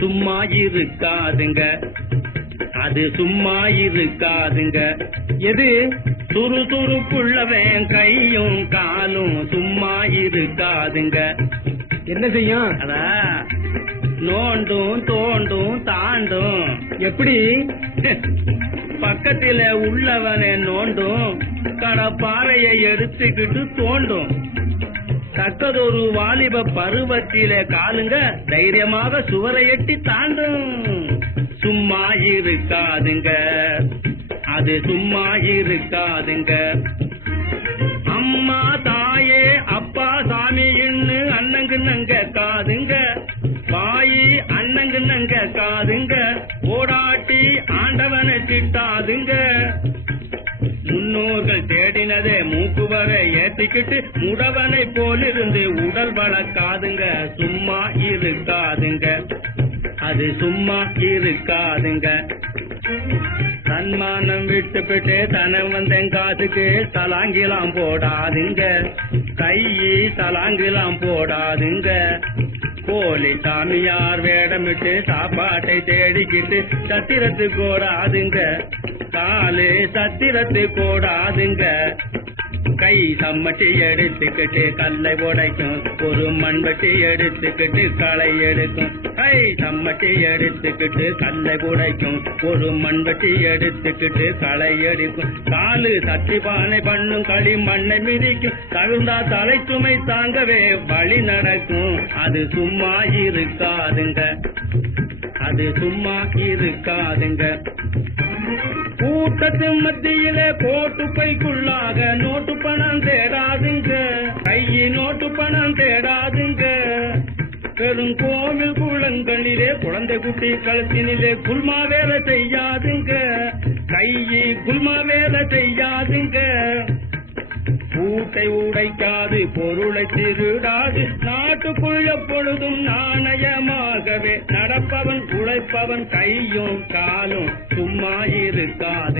சும்மா இருக்காதுங்க, அது சும்மா இருக்காதுங்க. எது? சுறுசுறுப்புள்ளவன் கையும் காலும் சும்மா இருக்காதுங்க. என்ன செய்யும்? அதான் நோண்டும் தோண்டும் தாண்டும். எப்படி? பக்கத்தில உள்ளவனை நோண்டும், கடப்பாறையை எடுத்துக்கிட்டு தோண்டும். தக்கதொரு வாலிப பருவத்தில காலுங்க தைரியமாக சுவரை எட்டி தாண்டும். சும்மா இருக்காதுங்க, அது சும்மா இருக்காதுங்க. அம்மா தாயே அப்பா சாமின்னு அண்ணங்கு நங்க காதுங்க, வாயி அண்ணங்கு நங்க காதுங்க, ஓடாட்டி ஆண்டவனை திட்டாதுங்க. முன்னோர்கள் தேடினதே மூக்கு வர ஏத்திக்கிட்டு முடவனை போலிருந்து உடல் வளர்க்காதுங்க. சும்மா இருக்காதுங்க, அது சும்மா இருக்காதுங்க. தன்மானம் விட்டுப்பிட்டு தனம் வந்தேன் காசுக்கு தலாங்கிலாம் போடாதுங்க, கையி தலாங்கிலாம் போடாதுங்க. கோழி சாமியார் வேடமிட்டு சாப்பாட்டை தேடிக்கிட்டு சத்திரத்து கோடாதுங்க, காலு சத்திரத்து கோடாதுங்க. கை சம்மட்டி எடுத்துக்கிட்டு கல்லை உடைக்கும், ஒரு மண்பட்டி எடுத்துக்கிட்டு களை எடுக்கும். கை சம்மட்டி எடுத்துக்கிட்டு கல்லை உடைக்கும், ஒரு மண்பட்டி எடுத்துக்கிட்டு களை எடுக்கும். காலு சட்டி பானை பண்ணும், களி மண்ணை மிதிக்கும், தகுந்தா தலை சுமை தாங்கவே வழி நடக்கும். அது சும்மா இருக்காதுங்க, அது சும்மா இருக்காதுங்க. கூட்டத்து மத்தியில கோட்டு பைக்குள்ளாக நோட்டு பணம் தேடாதுங்க, கையை நோட்டு பணம் தேடாதுங்க. பெரும் கோவில் குளங்களிலே குழந்தை குட்டி கழுத்தினிலே குல்மா வேலை செய்யாதுங்க, கையை குல்மா வேலை செய்யாதுங்க. பூட்டை உடைக்காது, பொருளை திருடாது, நாட்டுக்குள் எப்பொழுதும் நாணயமாகவே நடப்பவன் உழைப்பவன் கையும் காலும் சும்மா இருக்காது.